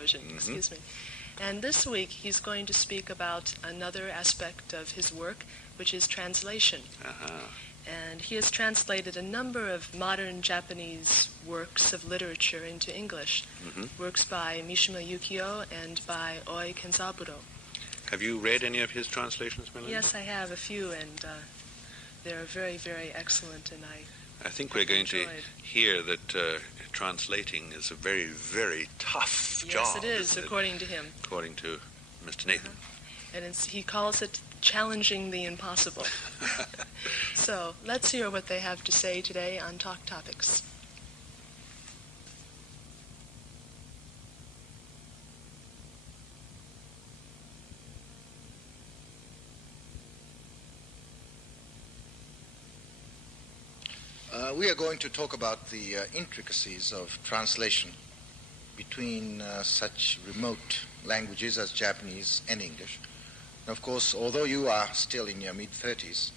television, excuse me. And this week he's going to speak about another aspect of his work, which is translation. And he has translated a number of modern Japanese works of literature into English, works by Mishima Yukio and by Oi Kenzaburo. Have you read any of his translations, Melanie? Yes, I have a few, and they're very, very excellent, and I think we're going to hear that translating is a very, very tough job. Yes, it is, according to him. According to Mr. Nathan. And he calls it challenging the impossible. So let's hear what they have to say today on Talk Topics. We are going to talk about the intricacies of translation between such remote languages as Japanese and English. And of course, although you are still in your mid-30s,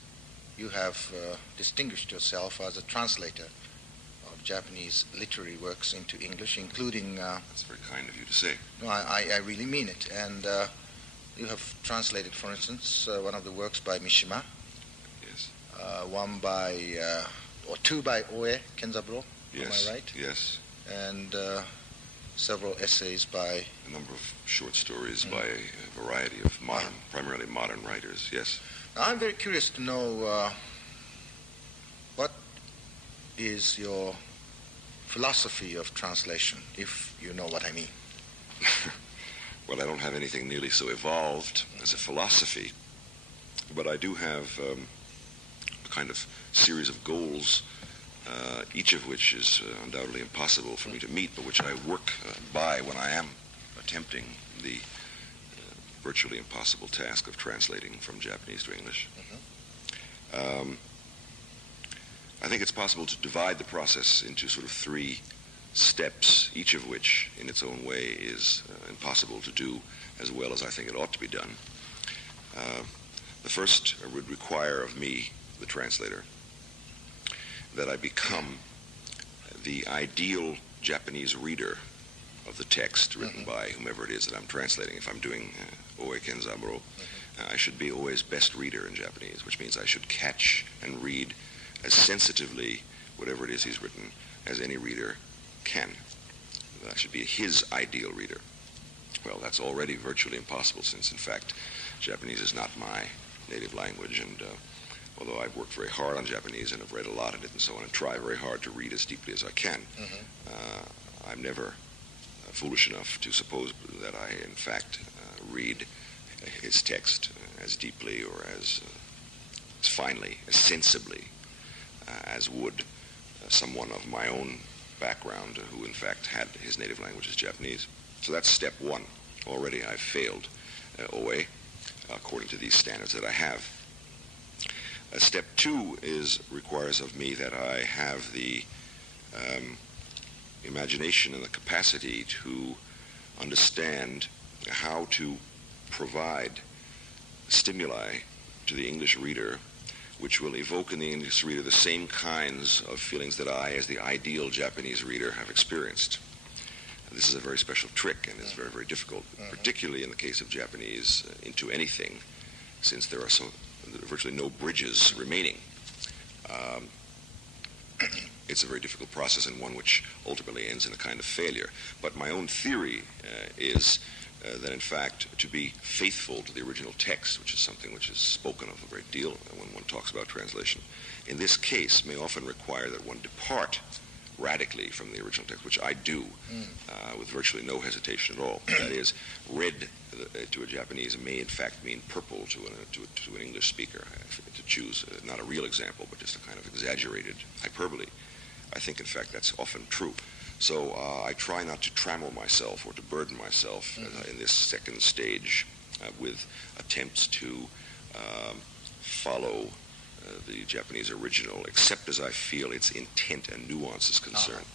you have distinguished yourself as a translator of Japanese literary works into English, including... That's very kind of you to say. No, I really mean it. And you have translated, for instance, one of the works by Mishima. Yes. One by... or two by Oe Kenzaburo, yes, am I right? Yes. And several essays by... A number of short stories by a variety of primarily modern writers, yes. Now, I'm very curious to know what is your philosophy of translation, if you know what I mean. Well, I don't have anything nearly so evolved as a philosophy, but I do have a kind of series of goals, each of which is undoubtedly impossible for me to meet, but which I work by when I am attempting the virtually impossible task of translating from Japanese to English. I think it's possible to divide the process into sort of three steps, each of which in its own way is impossible to do as well as I think it ought to be done. The first would require of me, the translator, that I become the ideal Japanese reader of the text written by whomever it is that I'm translating. If I'm doing Oe Kenzaburo, I should be Oe's best reader in Japanese, which means I should catch and read as sensitively whatever it is he's written as any reader can. I should be his ideal reader. Well, that's already virtually impossible since, in fact, Japanese is not my native language, and although I've worked very hard on Japanese and have read a lot of it and so on and try very hard to read as deeply as I can, I'm never foolish enough to suppose that I, in fact, read his text as deeply or as finely, as sensibly as would someone of my own background who, in fact, had his native language as Japanese. So that's step one. Already I've failed Oe according to these standards that I have. Step two requires of me that I have the imagination and the capacity to understand how to provide stimuli to the English reader which will evoke in the English reader the same kinds of feelings that I, as the ideal Japanese reader, have experienced. This is a very special trick and is very, very difficult, particularly in the case of Japanese into anything, since there are virtually no bridges remaining. It's a very difficult process and one which ultimately ends in a kind of failure. But my own theory is that, in fact, to be faithful to the original text, which is something which is spoken of a great deal when one talks about translation, in this case may often require that one depart radically from the original text, which I do with virtually no hesitation at all. That is, red to a Japanese may in fact mean purple to an English speaker, to choose not a real example, but just a kind of exaggerated hyperbole. I think, in fact, that's often true. So I try not to trammel myself or to burden myself in this second stage with attempts to follow the Japanese original, except as I feel its intent and nuance is concerned.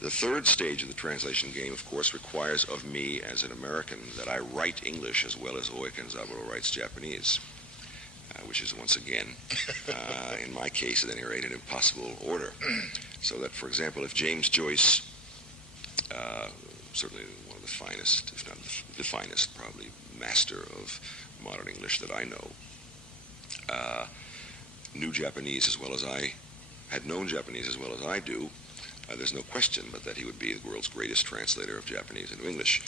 The third stage of the translation game, of course, requires of me as an American that I write English as well as Oe Kenzaburo writes Japanese, which is once again, in my case at any rate, an impossible order. So that, for example, if James Joyce certainly one of the finest, if not the finest, probably master of modern English that I know. Knew Japanese as well as I had known Japanese as well as I do. There's no question but that he would be the world's greatest translator of Japanese into English.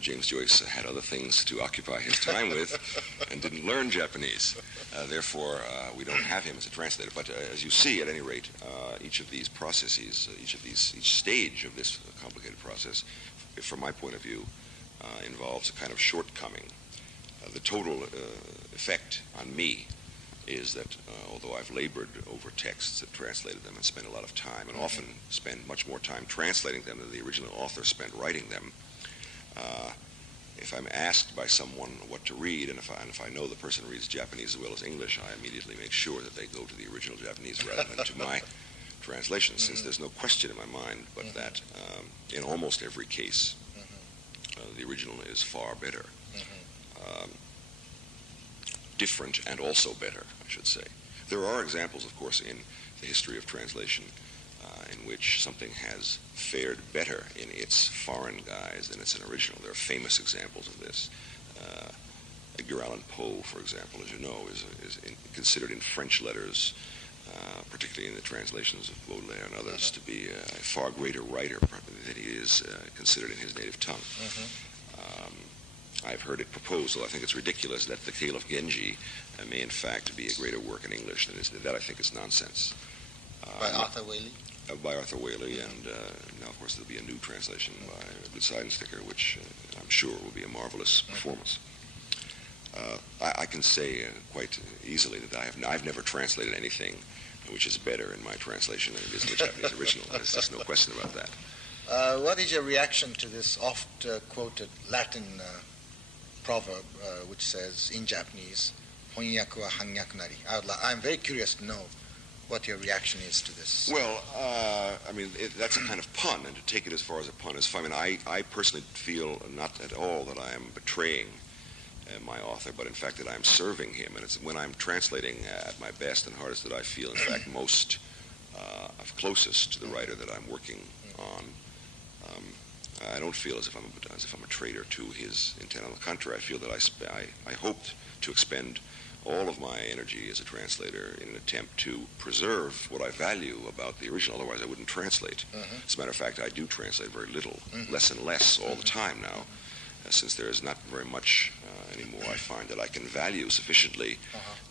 James Joyce had other things to occupy his time with and didn't learn Japanese. Therefore, we don't have him as a translator. But as you see, at any rate, each of these processes, each stage of this complicated process, from my point of view, involves a kind of shortcoming. The total effect on me is that although I've labored over texts and translated them and spent a lot of time, and often spend much more time translating them than the original author spent writing them, if I'm asked by someone what to read, and if I know the person reads Japanese as well as English, I immediately make sure that they go to the original Japanese rather than to my translation, since there's no question in my mind but that in almost every case, the original is far better. Different and also better, I should say. There are examples, of course, in the history of translation in which something has fared better in its foreign guise than its original. There are famous examples of this. Edgar Allan Poe, for example, as you know, is considered in French letters, particularly in the translations of Baudelaire and others, to be a far greater writer than he is considered in his native tongue. I've heard it proposed, though I think it's ridiculous, that the Tale of Genji may in fact be a greater work in English than that. I think is nonsense. By Arthur Waley? By Arthur Waley, and now, of course, there'll be a new translation by Seidensticker, which I'm sure will be a marvelous performance. I can say quite easily that I've never translated anything which is better in my translation than it is in the Japanese original. There's just no question about that. What is your reaction to this oft-quoted Latin proverb which says in Japanese, "Honyaku wa hannyaku nari"? I'm very curious to know what your reaction is to this. Well, I mean, that's a kind of pun, and to take it as far as a pun is fine. I mean, I personally feel not at all that I am betraying my author, but in fact that I'm serving him. And it's when I'm translating at my best and hardest that I feel, in fact, most closest to the writer that I'm working on. I don't feel as if I'm a traitor to his intent. On the contrary, I feel that I hoped to expend all of my energy as a translator in an attempt to preserve what I value about the original. Otherwise, I wouldn't translate. As a matter of fact, I do translate very little, less and less all the time now, since there is not very much anymore. I find that I can value sufficiently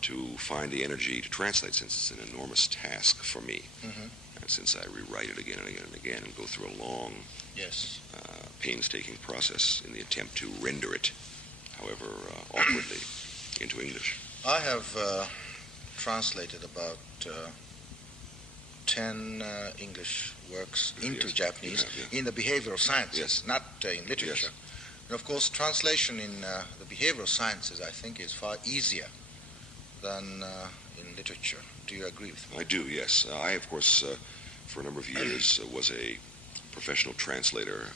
to find the energy to translate, since it's an enormous task for me. And since I rewrite it again and again and again and go through a long, painstaking process in the attempt to render it, however awkwardly, into English. I have translated about 10 English works into Japanese in the behavioral sciences, not in literature. And of course, translation in the behavioral sciences, I think, is far easier than in literature. Do you agree with me? I do, yes. I, of course, for a number of years was a professional translator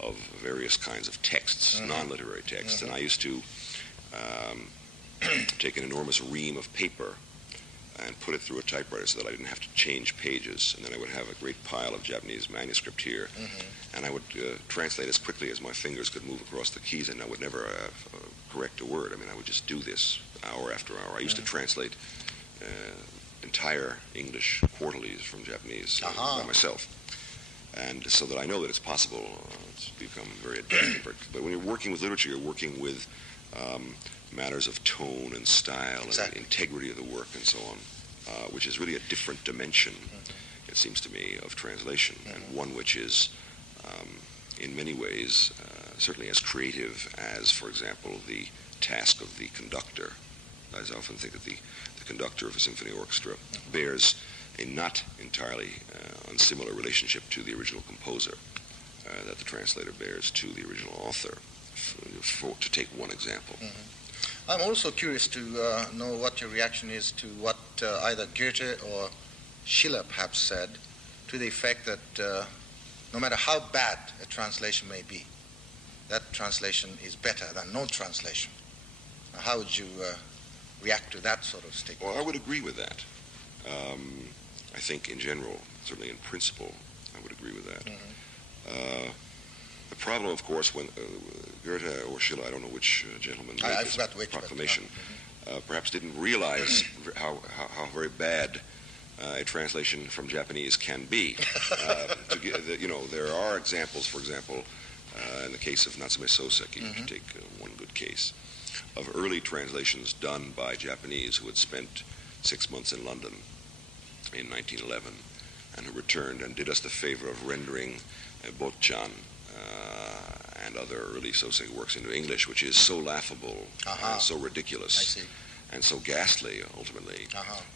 of various kinds of texts, non-literary texts, and I used to take an enormous ream of paper and put it through a typewriter so that I didn't have to change pages, and then I would have a great pile of Japanese manuscript here, and I would translate as quickly as my fingers could move across the keys, and I would never correct a word. I mean, I would just do this hour after hour. I used to translate entire English quarterlies from Japanese by myself, and so that I know that it's possible to become very adept. But when you're working with literature, you're working with matters of tone and style and integrity of the work and so on, which is really a different dimension, it seems to me, of translation, and one which is, in many ways, certainly as creative as, for example, the task of the conductor. I often think that the conductor of a symphony orchestra bears a not entirely unsimilar relationship to the original composer that the translator bears to the original author, to take one example. I'm also curious to know what your reaction is to what either Goethe or Schiller perhaps said, to the effect that no matter how bad a translation may be, that translation is better than no translation. Now, how would you react to that sort of statement? Well, I would agree with that. I think in general, certainly in principle, I would agree with that. The problem, of course, when Goethe or Schiller, I don't know which gentleman made I this forgot which proclamation, perhaps didn't realize how very bad a translation from Japanese can be. There are examples, for example, in the case of Natsume Soseki, to take one good case, of early translations done by Japanese who had spent 6 months in London in 1911 and who returned and did us the favor of rendering Botchan and other early Soseki works into English, which is so laughable and so ridiculous and so ghastly, ultimately,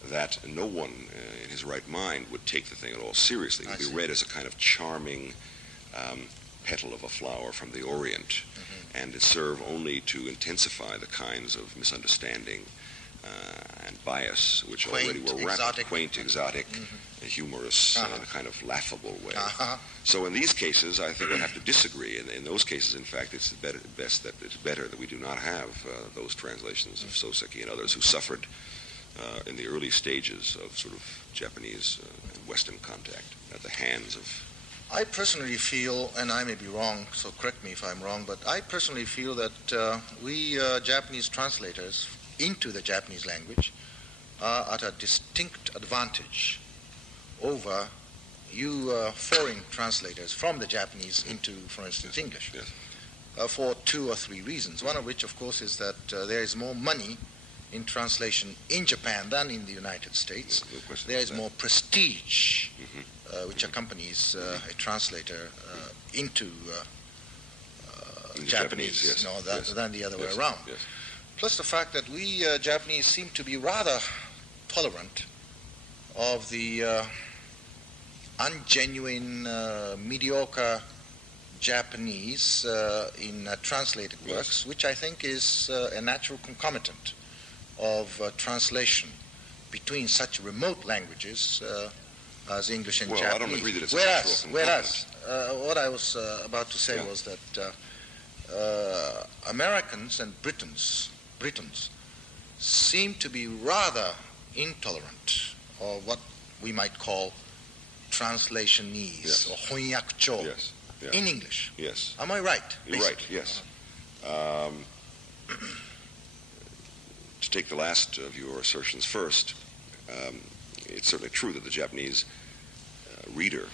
that no one in his right mind would take the thing at all seriously. It would be read as a kind of charming petal of a flower from the Orient, and it served only to intensify the kinds of misunderstanding and bias, which already were rampant, quaint, exotic, humorous, in a kind of laughable way. So in these cases, I think I have to disagree. In those cases, in fact, it's better that we do not have those translations of Soseki and others who suffered in the early stages of sort of Japanese and Western contact at the hands of... I personally feel, and I may be wrong, so correct me if I'm wrong, but I personally feel that we Japanese translators into the Japanese language are at a distinct advantage over you foreign translators from the Japanese into, for instance, English, for 2 or 3 reasons. One of which, of course, is that there is more money in translation in Japan than in the United States. There is more prestige which accompanies a translator into Japanese than the other way around. Plus the fact that we Japanese seem to be rather tolerant of the ungenuine, mediocre Japanese in translated works, which I think is a natural concomitant of translation between such remote languages as English and Japanese. I don't agree that it's whereas what I was about to say was that Americans and Britons seem to be rather intolerant of what we might call translationese or honyakucho in English. Yes. Am I right? You're right, yes. To take the last of your assertions first, it's certainly true that the Japanese reader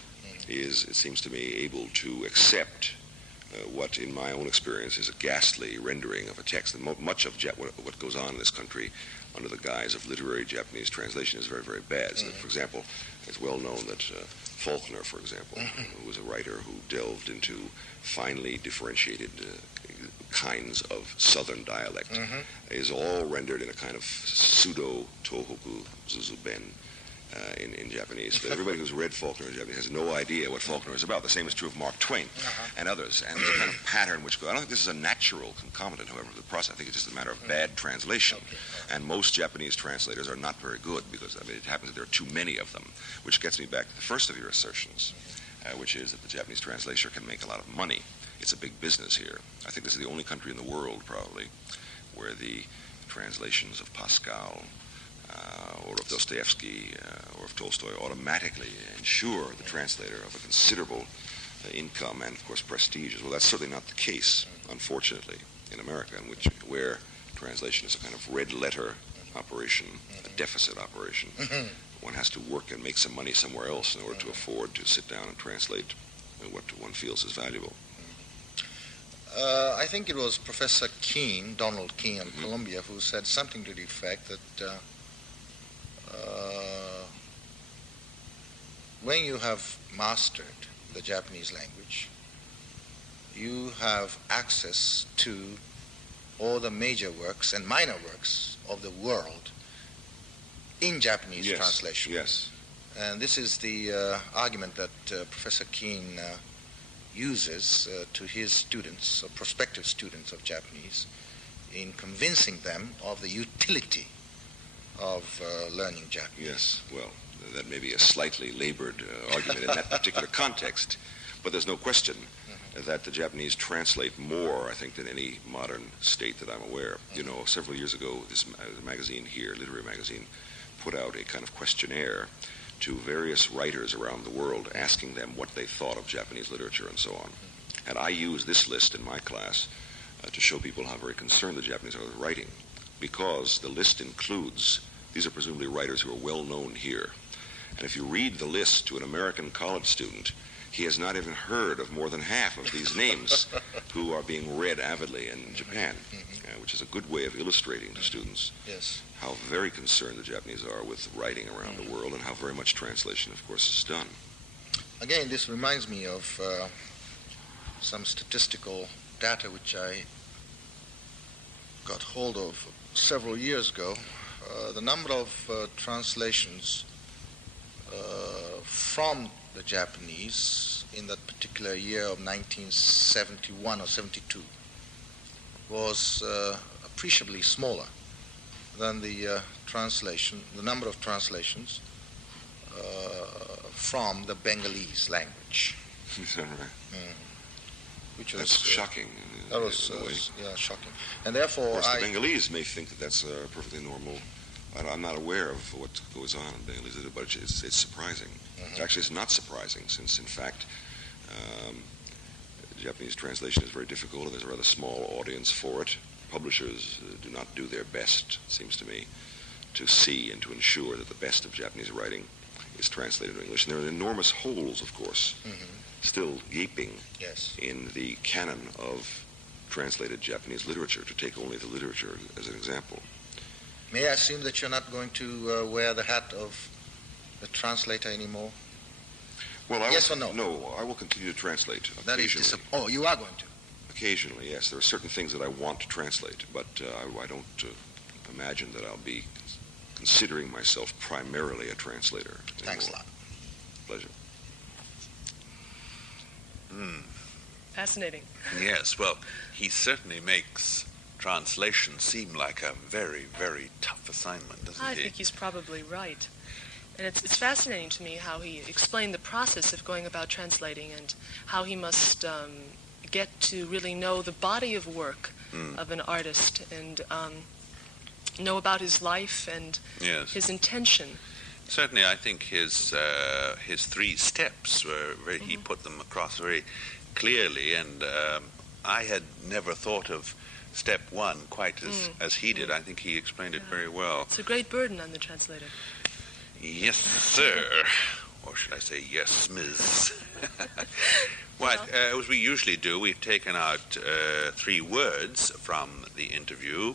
is, it seems to me, able to accept what, in my own experience, is a ghastly rendering of a text. And much of what goes on in this country under the guise of literary Japanese translation is very, very bad. So that, for example, it's well known that Faulkner, for example, who was a writer who delved into finely differentiated kinds of Southern dialect, is all rendered in a kind of pseudo-tohoku zuzuben in Japanese. But everybody who's read Faulkner in Japanese has no idea what Faulkner is about. The same is true of Mark Twain and others. And there's a kind of pattern which goes. I don't think this is a natural concomitant, however, of the process. I think it's just a matter of bad translation. And most Japanese translators are not very good because, I mean, it happens that there are too many of them, which gets me back to the first of your assertions, which is that the Japanese translator can make a lot of money. It's a big business here. I think this is the only country in the world, probably, where the translations of Pascal or of Dostoevsky or of Tolstoy automatically ensure the translator of a considerable income and, of course, prestige as well. That's certainly not the case, unfortunately, in America, where translation is a kind of red letter operation, a deficit operation. One has to work and make some money somewhere else in order to afford to sit down and translate what one feels is valuable. I think it was Professor Keene, Donald Keene of Columbia, who said something to the effect that when you have mastered the Japanese language, you have access to all the major works and minor works of the world in Japanese translation. Yes. And this is the argument that Professor Keene uses to his students, or prospective students of Japanese, in convincing them of the utility of learning Japanese. Yes, well, that may be a slightly labored argument in that particular context, but there's no question that the Japanese translate more, I think, than any modern state that I'm aware. You know, several years ago, this magazine here, literary magazine, put out a kind of questionnaire to various writers around the world, asking them what they thought of Japanese literature and so on. And I use this list in my class to show people how very concerned the Japanese are with writing, because the list includes, these are presumably writers who are well known here. And if you read the list to an American college student, he has not even heard of more than half of these names who are being read avidly in Japan, which is a good way of illustrating to students how very concerned the Japanese are with writing around the world and how very much translation, of course, is done. Again, this reminds me of some statistical data which I got hold of several years ago. The number of translations from the Japanese in that particular year of 1971 or 72 was appreciably smaller than the number of translations from the Bengalese language. Is that right? Which That's shocking. That was shocking. And therefore, of course, the Bengalese may think that that's perfectly normal. I'm not aware of what goes on in Bengalese, but it's surprising. Actually, it's not surprising, since, in fact, Japanese translation is very difficult, and there's a rather small audience for it. Publishers do not do their best, it seems to me, to see and to ensure that the best of Japanese writing is translated into English. And there are enormous holes, of course, still gaping in the canon of translated Japanese literature, to take only the literature as an example. May I assume that you're not going to wear the hat of the translator anymore? Well, yes or no? No, I will continue to translate That occasionally. Is you are going to? Occasionally, yes. There are certain things that I want to translate, but I don't imagine that I'll be considering myself primarily a translator anymore. Thanks a lot. Pleasure. Fascinating. Yes, well, he certainly makes translation seem like a very, very tough assignment, doesn't he? I think he's probably right. And it's fascinating to me how he explained the process of going about translating and how he must get to really know the body of work of an artist and know about his life and his intention. Certainly, I think his 3 steps were he put them across very clearly, and I had never thought of step 1 quite as he did. I think he explained it very well. It's a great burden on the translator. Yes, sir. Or should I say, yes, Ms. Well, as we usually do, we've taken out 3 words from the interview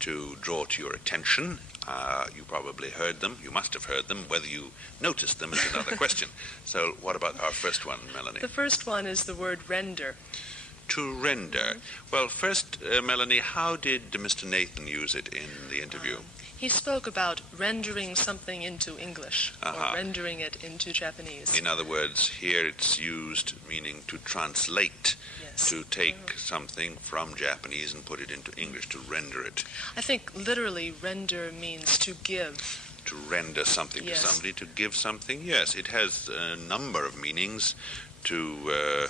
to draw to your attention. You probably heard them. You must have heard them. Whether you noticed them is another question. So what about our first one, Melanie? The first one is the word render. To render. Well, first, Melanie, how did Mr. Nathan use it in the interview? He spoke about rendering something into English, or rendering it into Japanese. In other words, here it's used meaning to translate, to take something from Japanese and put it into English, to render it. I think literally render means to give. To render something to somebody, to give something. Yes, it has a number of meanings. To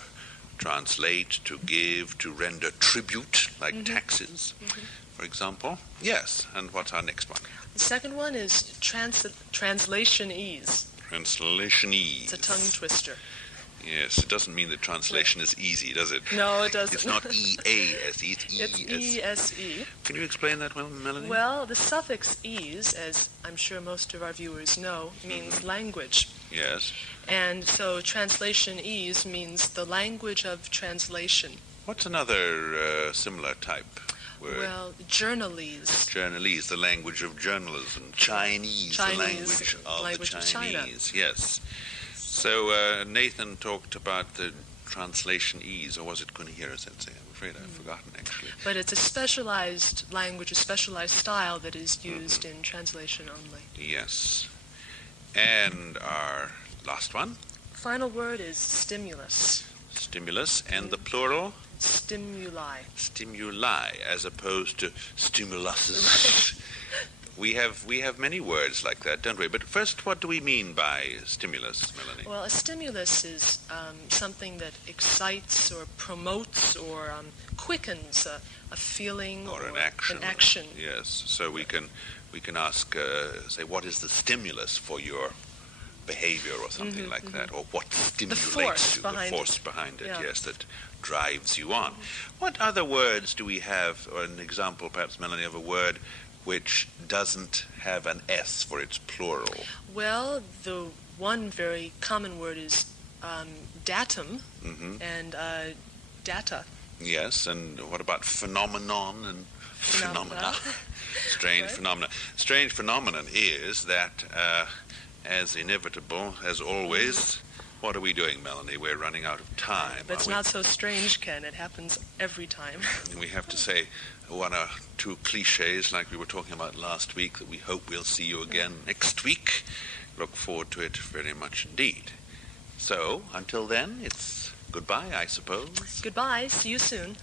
translate, to give, to render tribute, like taxes, for example. Yes, and what's our next one? The second one is translation ease. Translation ease. It's a tongue twister. Yes, it doesn't mean that translation is easy, does it? No, it doesn't. It's not E-A-S-E, it's E-S. It's E-S-E. Can you explain that well, Melanie? Well, the suffix ease, as I'm sure most of our viewers know, means language. Yes. And so translation ease means the language of translation. What's another similar type word? Well, journalese. Journalese, the language of journalism. Chinese, the language of the Chinese. Yes. So Nathan talked about the translation ease, or was it Kunihira Sensei? I'm afraid I've forgotten, actually. But it's a specialized language, a specialized style that is used in translation only. Yes. And our last one? Final word is stimulus. Stimulus, and the plural? Stimuli. Stimuli, as opposed to stimuluses. We have many words like that, don't we? But first, what do we mean by stimulus, Melanie? Well, a stimulus is something that excites or promotes or quickens a feeling or an action. An action. Yes. So we can ask, say, what is the stimulus for your behavior or something like that, or what stimulates force you, behind the force behind it, Yeah. yes, that drives you on. What other words do we have, or an example perhaps, Melanie, of a word which doesn't have an S for its plural? Well, the one very common word is datum and data. Yes, and what about phenomenon and phenomena? Strange Right. phenomena. Strange phenomenon is that, as inevitable as always, what are we doing, Melanie? We're running out of time. But it's are we? not so strange, Ken. It happens every time. We have to say one or two cliches like we were talking about last week, that we hope we'll see you again next week. Look forward to it very much indeed. So, until then, it's goodbye, I suppose. Goodbye. See you soon.